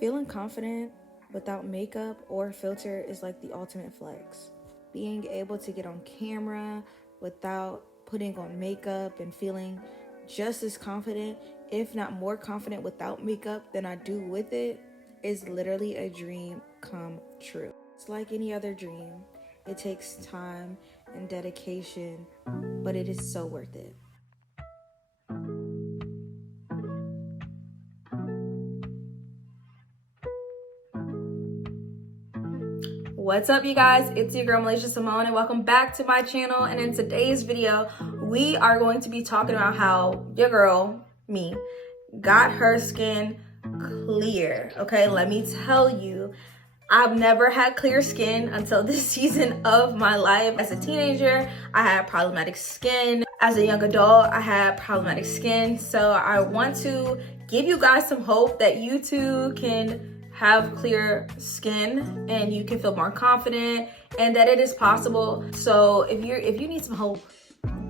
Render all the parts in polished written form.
Feeling confident without makeup or filter is like the ultimate flex. Being able to get on camera without putting on makeup and feeling just as confident, if not more confident without makeup than I do with it, is literally a dream come true. It's like any other dream. It takes time and dedication, but it is so worth it. What's up, you guys? It's your girl Malaysia Simone, and welcome back to my channel. And in today's video, we are going to be talking about how your girl, me, got her skin clear. Okay, let me tell you, I've never had clear skin until this season of my life. As a teenager, I had problematic skin. As a young adult, I had problematic skin. So I want to give you guys some hope that you too can have clear skin and you can feel more confident and that it is possible. So if you need some hope,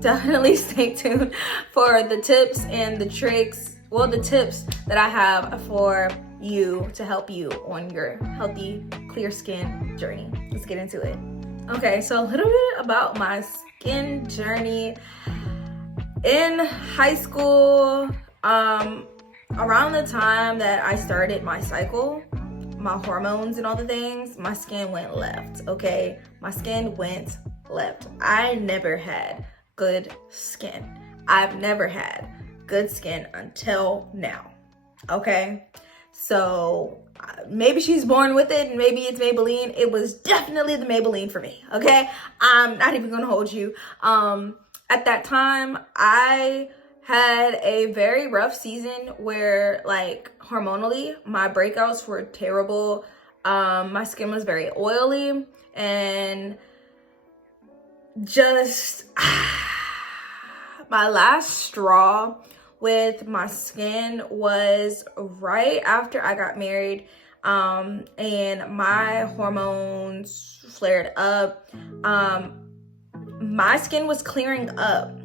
definitely stay tuned for the tips and the tricks, well, the tips that I have for you to help you on your healthy, clear skin journey. Let's get into it. Okay, so a little bit about my skin journey. In high school, around the time that I started my cycle, my hormones and all the things, my skin went left, okay? My skin went left. I never had good skin. I've never had good skin until now, okay? So maybe she's born with it and maybe it's Maybelline. It was definitely the Maybelline for me, okay? I'm not even gonna hold you. At that time, I had a very rough season where, like, hormonally, my breakouts were terrible. My skin was very oily and just my last straw with my skin was right after I got married, and my hormones flared up. My skin was clearing up.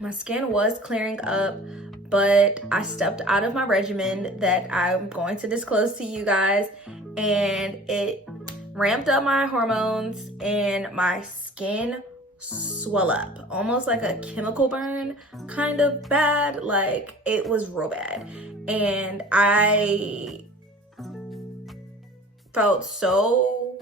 My skin was clearing up, but I stepped out of my regimen that I'm going to disclose to you guys, and it ramped up my hormones and my skin swell up, almost like a chemical burn, kind of bad. Like, it was real bad. And I felt so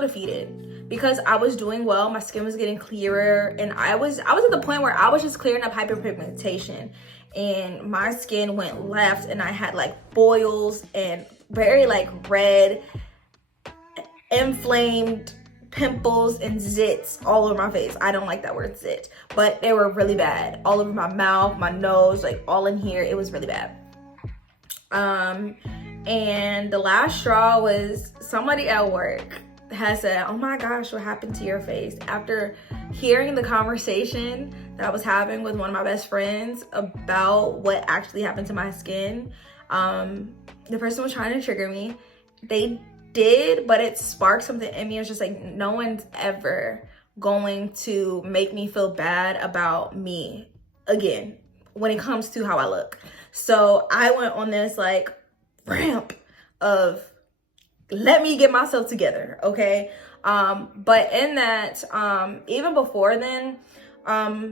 defeated. Because I was doing well, my skin was getting clearer, and I was at the point where I was just clearing up hyperpigmentation, and my skin went left, and I had like boils and very like red, inflamed pimples and zits all over my face. I don't like that word zit, but they were really bad. All over my mouth, my nose, like all in here. It was really bad. And the last straw was somebody at work has said, "Oh my gosh, what happened to your face?" After hearing the conversation that I was having with one of my best friends about what actually happened to my skin, the person was trying to trigger me. They did, but it sparked something in me. It was just like, no one's ever going to make me feel bad about me again when it comes to how I look. So I went on this like ramp of, let me get myself together, okay? But in that, even before then, I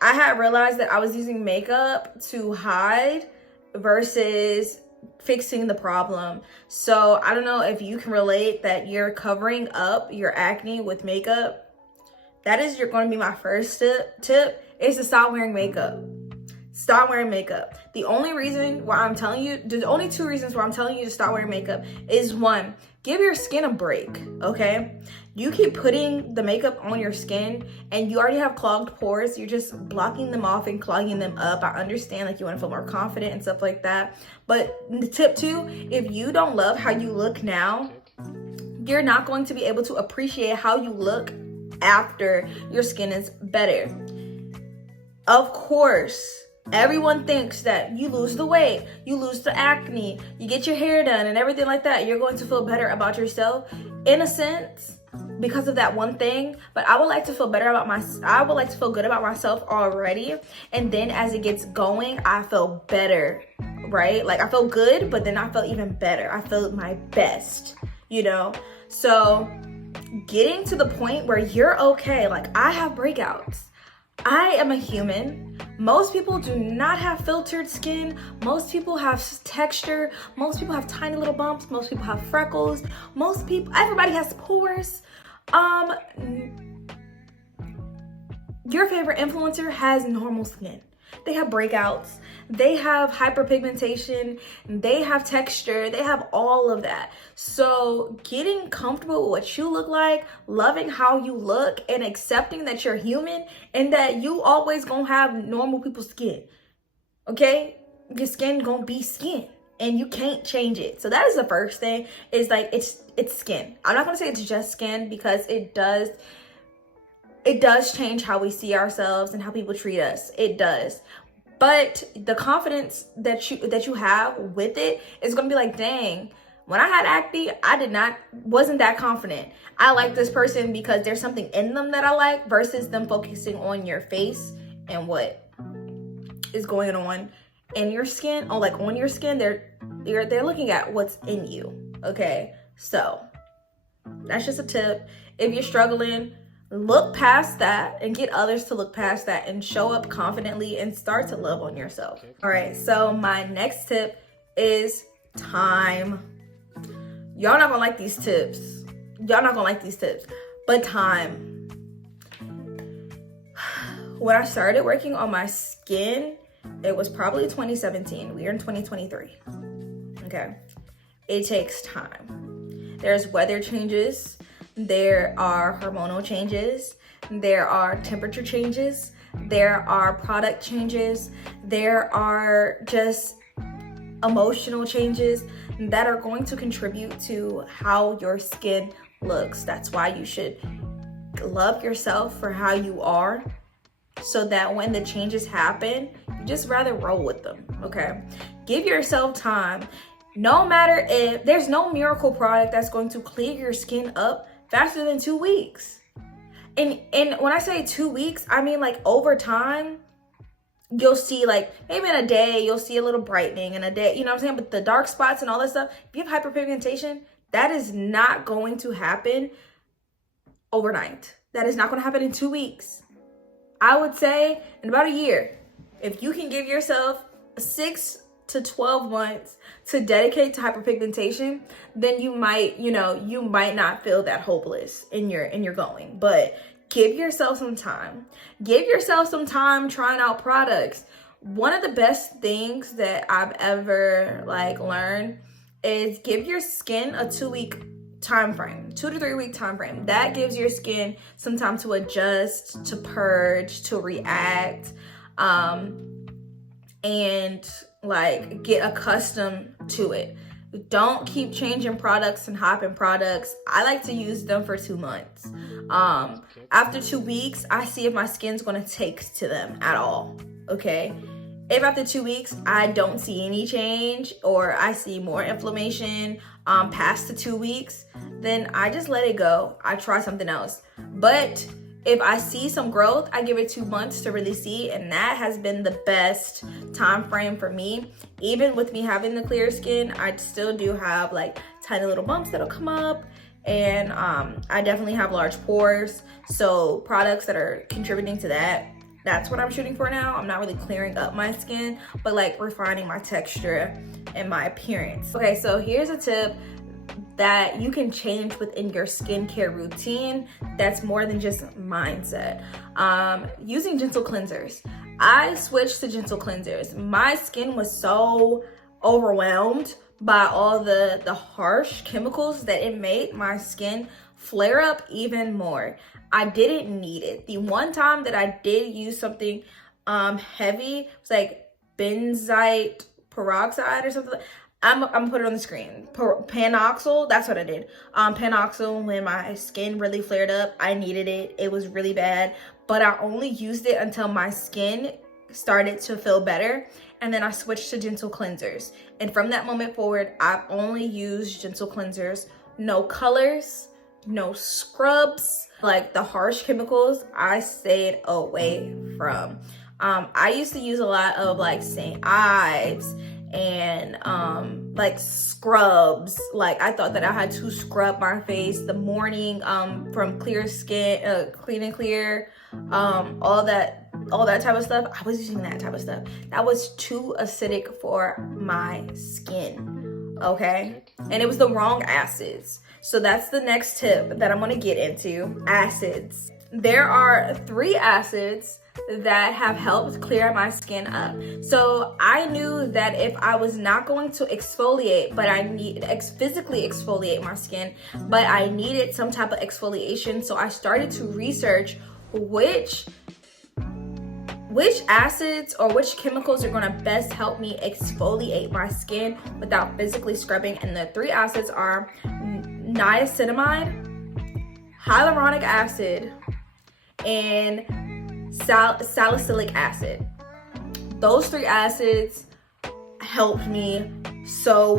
had realized that I was using makeup to hide versus fixing the problem. So I don't know if you can relate that you're covering up your acne with makeup. That is going to be my first tip is to stop wearing makeup. Stop wearing makeup. The only reason why I'm telling you, there's only two reasons why I'm telling you to stop wearing makeup is one, give your skin a break, okay? You keep putting the makeup on your skin and you already have clogged pores. You're just blocking them off and clogging them up. I understand, like, you want to feel more confident and stuff like that. But the tip two, if you don't love how you look now, you're not going to be able to appreciate how you look after your skin is better. Of course, everyone thinks that you lose the weight, you lose the acne, you get your hair done and everything like that, you're going to feel better about yourself in a sense because of that one thing. But I would like to feel better about I would like to feel good about myself already, and then as it gets going, I feel better right? Like I felt good, but then I felt even better. I felt my best, you know? So getting to the point where you're okay. Like I have breakouts. I am a human. Most people do not have filtered skin. Most people have texture. Most people have tiny little bumps. Most people have freckles. Everybody has pores. Your favorite influencer has normal skin. They have breakouts, they have hyperpigmentation, they have texture, they have all of that. So getting comfortable with what you look like, loving how you look, and accepting that you're human and that you always gonna have normal people's skin, okay? Your skin gonna be skin and you can't change it. So that is the first thing, is like it's skin. I'm not gonna say it's just skin, because it does change how we see ourselves and how people treat us. It does. But the confidence that you have with it is gonna be like, dang, when I had acne, wasn't that confident. I like this person because there's something in them that I like, versus them focusing on your face and what is going on in your skin. Or like on your skin, they're looking at what's in you. Okay, so that's just a tip. If you're struggling, look past that and get others to look past that and show up confidently and start to love on yourself. All right, so my next tip is time. Y'all not gonna like these tips. But time. When I started working on my skin, it was probably 2017. We are in 2023. Okay, it takes time. There's weather changes. There are hormonal changes, there are temperature changes, there are product changes, there are just emotional changes that are going to contribute to how your skin looks. That's why you should love yourself for how you are, so that when the changes happen, you just rather roll with them, okay? Give yourself time. No matter if there's no miracle product that's going to clear your skin up faster than 2 weeks. And when I say 2 weeks, I mean like over time, you'll see like maybe in a day, you'll see a little brightening in a day, you know what I'm saying? But the dark spots and all that stuff, if you have hyperpigmentation, that is not going to happen overnight. That is not going to happen in 2 weeks. I would say in about a year, if you can give yourself 6 to 12 months to dedicate to hyperpigmentation, then you might not feel that hopeless in your going. But give yourself some time. Give yourself some time trying out products. One of the best things that I've ever learned is give your skin a 2-week time frame, 2 to 3 week time frame. That gives your skin some time to adjust, to purge, to react, and get accustomed to it. Don't keep changing products and hopping products. I like to use them for 2 months. After 2 weeks, I see if my skin's gonna take to them at all, okay? If after 2 weeks, I don't see any change, or I see more inflammation past the 2 weeks, then I just let it go. I try something else. But if I see some growth, I give it 2 months to really see, and that has been the best time frame for me. Even with me having the clear skin, I still do have tiny little bumps that'll come up, and I definitely have large pores. So products that are contributing to that, that's what I'm shooting for now. I'm not really clearing up my skin, but refining my texture and my appearance. Okay, so here's a tip that you can change within your skincare routine that's more than just mindset. Using gentle cleansers. I switched to gentle cleansers. My skin was so overwhelmed by all the harsh chemicals that it made my skin flare up even more. I didn't need it. The one time that I did use something heavy, was benzoyl peroxide or something. I'm gonna put it on the screen. Panoxyl, that's what I did. Panoxyl, when my skin really flared up, I needed it. It was really bad, but I only used it until my skin started to feel better, and then I switched to gentle cleansers. And from that moment forward, I've only used gentle cleansers. No colors, no scrubs, the harsh chemicals I stayed away from. I used to use a lot of St. Ives and like scrubs. Like I thought that I had to scrub my face the morning from Clear Skin, Clean and Clear, all that type of stuff. I was using that type of stuff. That was too acidic for my skin, okay? And it was the wrong acids. So that's the next tip that I'm gonna get into, acids. There are 3 acids that have helped clear my skin up. So I knew that if I was not going to exfoliate, but I need physically exfoliate my skin, but I needed some type of exfoliation. So I started to research which acids or which chemicals are gonna best help me exfoliate my skin without physically scrubbing. And the 3 acids are niacinamide, hyaluronic acid, and salicylic acid. Those 3 acids helped me so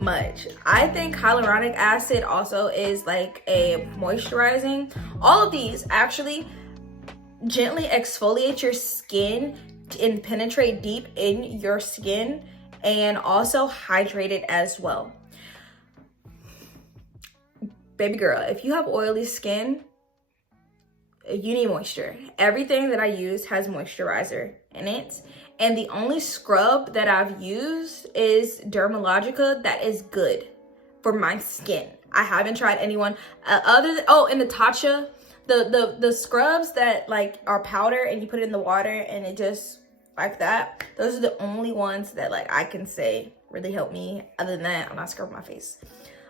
much. I think hyaluronic acid also is like a moisturizing. All of these actually gently exfoliate your skin and penetrate deep in your skin, and also hydrate it as well. Baby girl, if you have oily skin, you need moisture. Everything that I use has moisturizer in it. And the only scrub that I've used is Dermalogica that is good for my skin. I haven't tried anyone other than, and the Tatcha, the scrubs that like are powder and you put it in the water and it just like that. Those are the only ones that like I can say really help me. Other than that, I'm not scrubbing my face.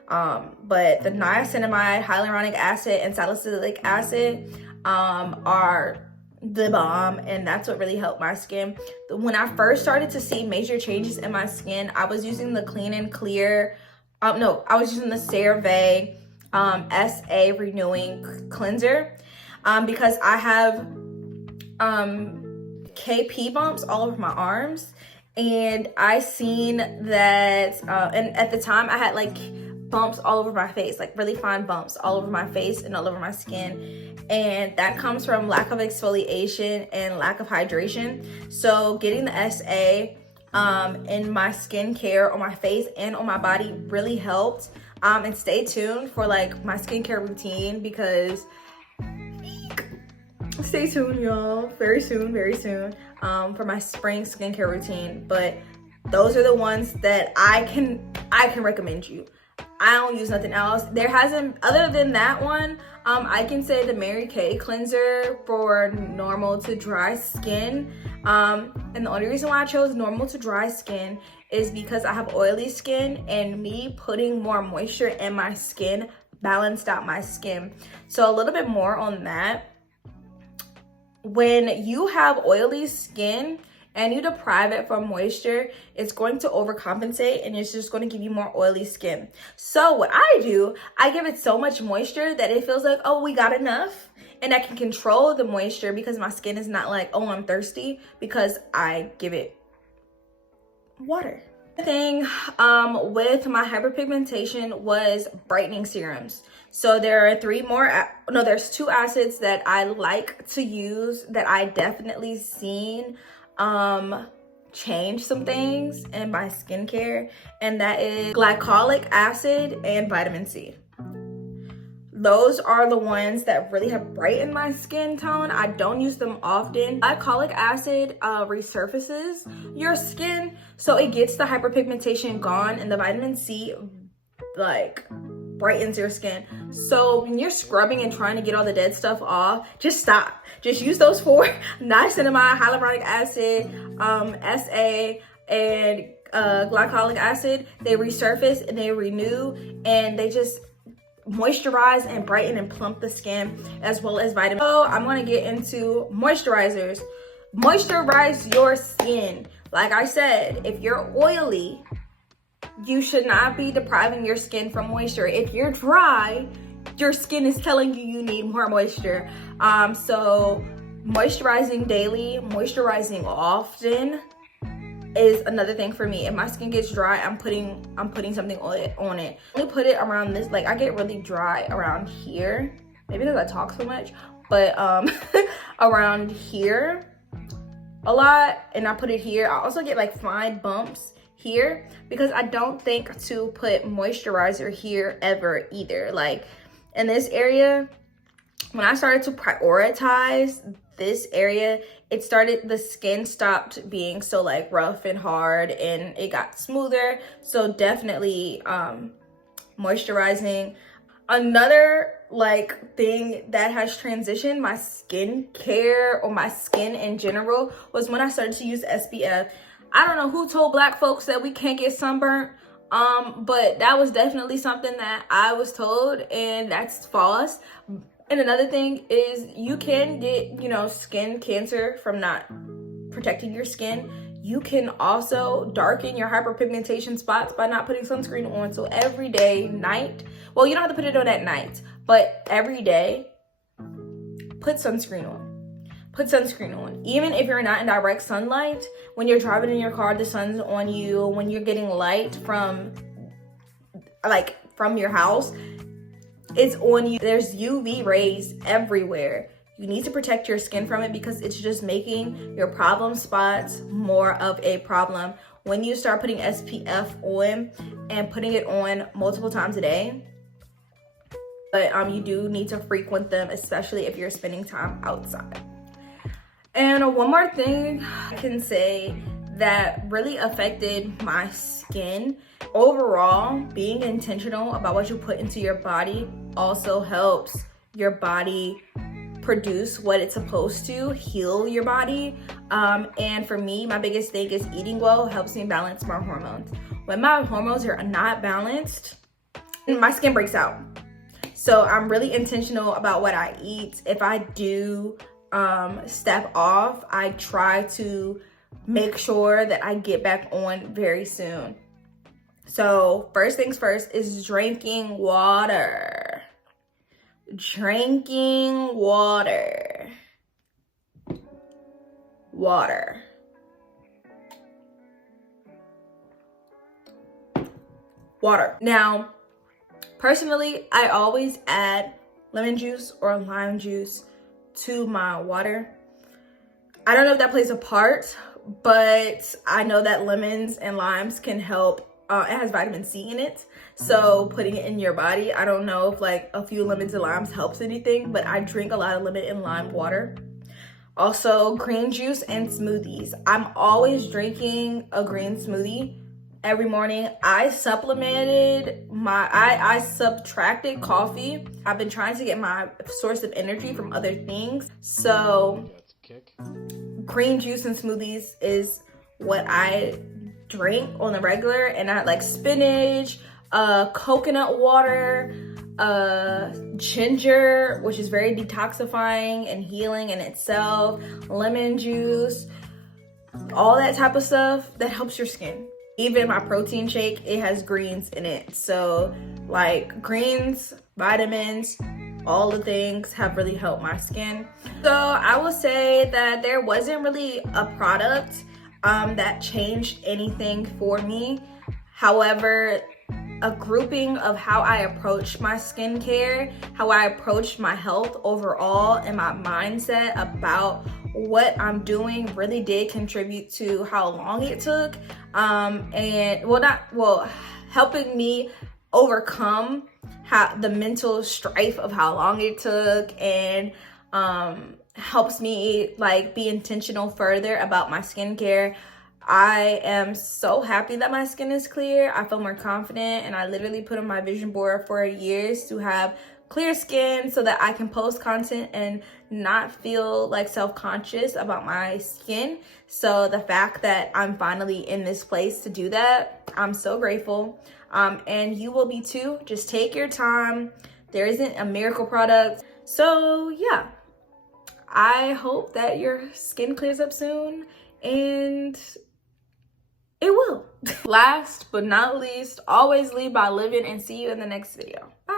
But the niacinamide, hyaluronic acid, and salicylic acid are the bomb, and that's what really helped my skin. When I first started to see major changes in my skin, I was using the Clean and Clear, I was using the CeraVe SA Renewing Cleanser because I have KP bumps all over my arms, and I seen that, and at the time I had like bumps all over my face, like really fine bumps all over my face and all over my skin, and that comes from lack of exfoliation and lack of hydration. So getting the SA in my skincare on my face and on my body really helped. And stay tuned for like my skincare routine, because stay tuned, y'all, very soon for my spring skincare routine. But those are the ones that I can recommend you. I don't use nothing else. There hasn't, other than that one, I can say the Mary Kay cleanser for normal to dry skin. And the only reason why I chose normal to dry skin is because I have oily skin, and me putting more moisture in my skin balanced out my skin. So a little bit more on that. When you have oily skin and you deprive it from moisture, it's going to overcompensate and it's just going to give you more oily skin. So what I do, I give it so much moisture that it feels like, oh, we got enough. And I can control the moisture because my skin is not like, oh, I'm thirsty, because I give it water. The thing with my hyperpigmentation was brightening serums. So there are there's 2 acids that I like to use that I definitely seen change some things in my skincare, and that is glycolic acid and vitamin C. Those are the ones that really have brightened my skin tone. I don't use them often. Glycolic acid resurfaces your skin, so it gets the hyperpigmentation gone, and the vitamin C like brightens your skin. So when you're scrubbing and trying to get all the dead stuff off, just stop. Just use those 4: niacinamide, hyaluronic acid, SA, and glycolic acid. They resurface and they renew, and they just moisturize and brighten and plump the skin, as well as vitamin. So I'm gonna get into moisturizers. Moisturize your skin. Like I said, if you're oily, you should not be depriving your skin from moisture. If you're dry, your skin is telling you you need more moisture. So moisturizing daily, moisturizing often is another thing for me. If my skin gets dry, I'm putting something on it. I put it around this, like I get really dry around here, maybe because I talk so much, but around here a lot, and I put it here. I also get like fine bumps here, because I don't think to put moisturizer here ever either. Like in this area, when I started to prioritize this area, the skin stopped being so like rough and hard and it got smoother. So definitely moisturizing. Another like thing that has transitioned my skincare or my skin in general was when I started to use SPF. I don't know who told black folks that we can't get sunburnt, but that was definitely something that I was told, and that's false. And another thing is you can get, you know, skin cancer from not protecting your skin. You can also darken your hyperpigmentation spots by not putting sunscreen on. So every day, night, well, you don't have to put it on at night, but every day, put sunscreen on. Put sunscreen on. Even if you're not in direct sunlight, when you're driving in your car, the sun's on you. When you're getting light from your house, it's on you. There's UV rays everywhere. You need to protect your skin from it because it's just making your problem spots more of a problem. When you start putting SPF on and putting it on multiple times a day, but you do need to frequent them, especially if you're spending time outside. And one more thing I can say that really affected my skin overall, being intentional about what you put into your body also helps your body produce what it's supposed to, heal your body. And for me, my biggest thing is eating well helps me balance my hormones. When my hormones are not balanced, my skin breaks out. So I'm really intentional about what I eat. If I do step off, I try to make sure that I get back on very soon. So first things first is drinking water. Drinking water. Water. Water. Now, personally, I always add lemon juice or lime juice to my water. I don't know if that plays a part, but I know that lemons and limes can help. It has vitamin C in it, so putting it in your body, I don't know if like a few lemons and limes helps anything, but I drink a lot of lemon and lime water. Also, green juice and smoothies. I'm always drinking a green smoothie every morning. I subtracted coffee. I've been trying to get my source of energy from other things. So green juice and smoothies is what I drink on the regular, and I like spinach, coconut water, ginger, which is very detoxifying and healing in itself, lemon juice, all that type of stuff that helps your skin. Even my protein shake, it has greens in it. So like greens, vitamins, all the things have really helped my skin. So I will say that there wasn't really a product that changed anything for me. However, a grouping of how I approach my skincare, how I approach my health overall, and my mindset about what I'm doing really did contribute to how long it took, helping me overcome the mental strife of how long it took, and helps me like be intentional further about my skincare. I am so happy that my skin is clear. I feel more confident, and I literally put on my vision board for years to have clear skin so that I can post content and not feel like self-conscious about my skin. So the fact that I'm finally in this place to do that, I'm so grateful. And you will be too. Just take your time. There isn't a miracle product. So yeah, I hope that your skin clears up soon, and it will. Last but not least, always lead by living, and see you in the next video. Bye.